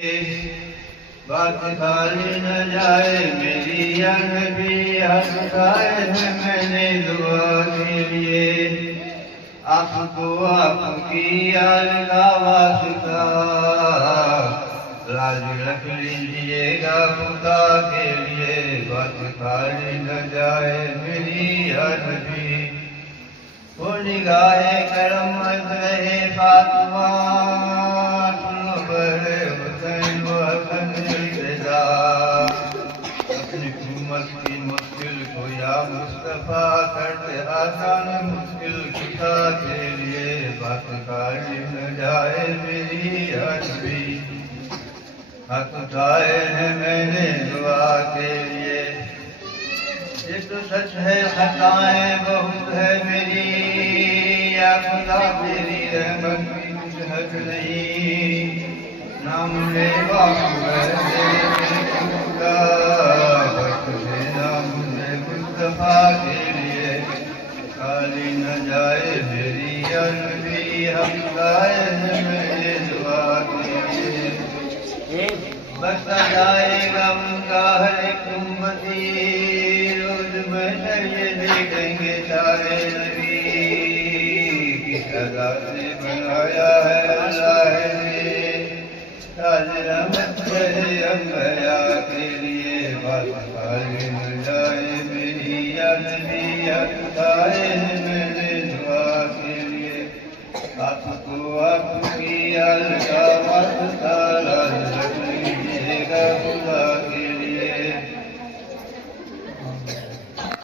بات خالی نہ جائے میری یا نبی، حق کھائے ہیں میں نے دعا کے لیے، آپ کو آپ کی یاد کا واسطہ، راز رکھ لیجیے گا خدا کے لیے، بات خالی نہ جائے میری یا نبی، وہ نگاہ کرم رہے فاطمہ، اپنی امت کی مشکل کو یا مصطفیٰ کرتے آسان، مشکل کتا کے لیے بات خالی نہ جائے میری یا نبی، حق کھائے ہیں میں نے دعا کے لیے، یہ تو سچ ہے خطائیں بہت ہے میری، یا خدا تیری رحمت کی کچھ حد نہیں، نام لے باپ مصطفیٰ کے لیے، خالی نہ جائے میری یا نبی، ہم گائے ہیں میرے دعا کے لیے، بستا جائے گا ان کا ہر ایک امتی، روز میں یہ دیکھیں گے سارے نبی، کس ادا سے بنایا ہے اللہ نے، تاج رحمت ہے